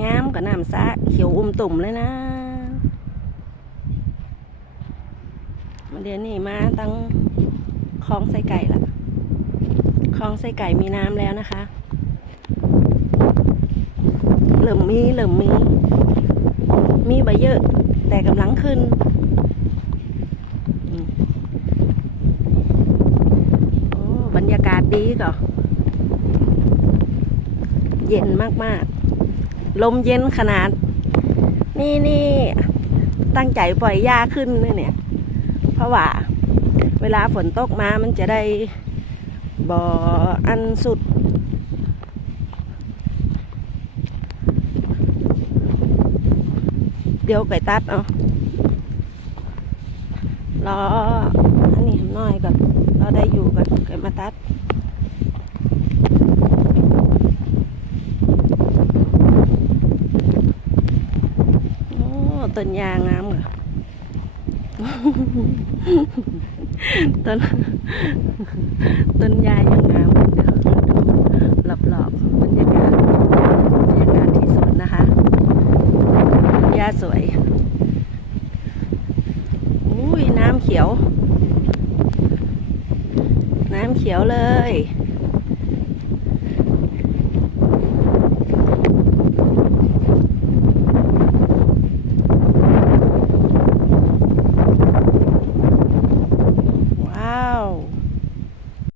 งามกับน้ำซะเขียวอุ้มตุ่มเลยนะมาเดี๋ยวนี้มาตั้งคลองไส้ไก่ละคลองไส้ไก่มีน้ำแล้วนะคะเริ่มมีเริ่มมี มีใบเยอะ แต่กำลังขึ้นโอ้บรรยากาศดีก็เย็นมาก ๆ ลมเย็นขนาด นี่นี่ตั้งใจปล่อยหญ้าขึ้นเลยเนี่ย เพราะว่า เวลาฝนตกมามันจะได้บ่ออันสุด เดี๋ยวไก่ตัดเอารอนนี้หน่อยก่อนเราได้อยู่ก่อนไก่มาตัด โอ้ ต้นยางงามเหรอต้นต้นยายังงามเดี๋ยวมาดูรอบๆบรรยากาศบรรยากาศที่สวนนะคะหญ้าสวยอุ้ยน้ำเขียว น้ำเขียวเลย